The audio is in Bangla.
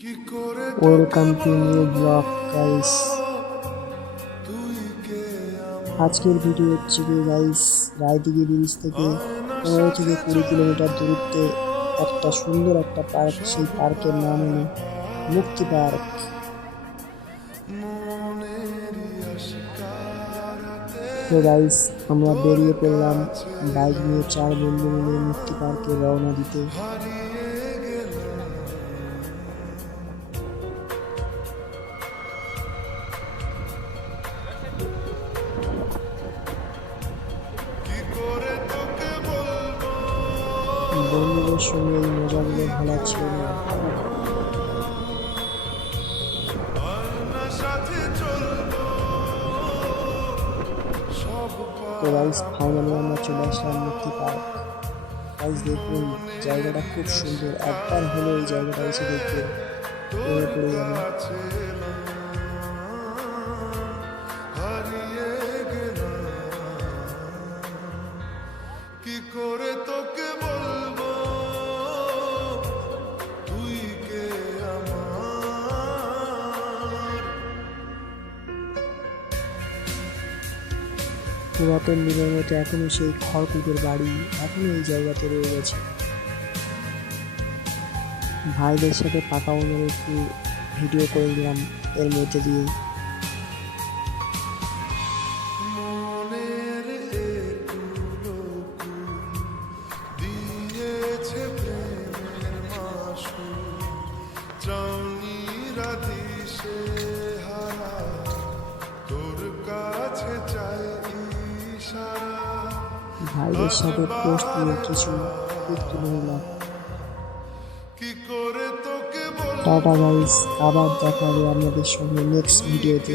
Welcome to new blog guys. আজকের ভিডিও হচ্ছে কি গাইস, রায়দিঘি ব্রিজ থেকে 15 থেকে 20 কিলোমিটার দূরত্বে একটা সুন্দর একটা পার্ক, সেই পার্কের নাম হলো মুক্তি পার্ক। তো গাইস, আমরা বেরিয়ে পড়লাম বাইক নিয়ে 4 বন্ধু মিলে মুক্তি পার্কে রওনা দিতে। বন্ধুদের সঙ্গে এই মজাগুলো ভোলা ছিল না। তো গাইস, ফাইনালি আমরা চলে আসলাম মুক্তি পার্ক। গাইস দেখুন, জায়গাটা খুব সুন্দর, একবার হলো এই জায়গাটা এসে দেখবেন, প্রেমে পড়ে যাবে। কি করে তোকে বলবো তুই কে আমার। পুরাতন দিনের মতো এখনো সেই খড়কুটোর বাড়ি এখনো এই জায়গাতে রয়ে গেছে। ভাইদের সাথে পাকা ওনার একটু ভিডিও করে নিলাম এর মধ্যে দিয়ে। মনের একুলো দিয়েছে প্রেমের মাসুর, চাউনি রাধিসে হারা তোর কাছে চাই ইশারা। ভাইদের সাথে পোস্ট দিয়ে কিছু পিক তুলে নিলাম। কি করে তোকে বলবো টাটা গাইস, আবার দেখা হবে আপনাদের সঙ্গে নেক্সট ভিডিওতে।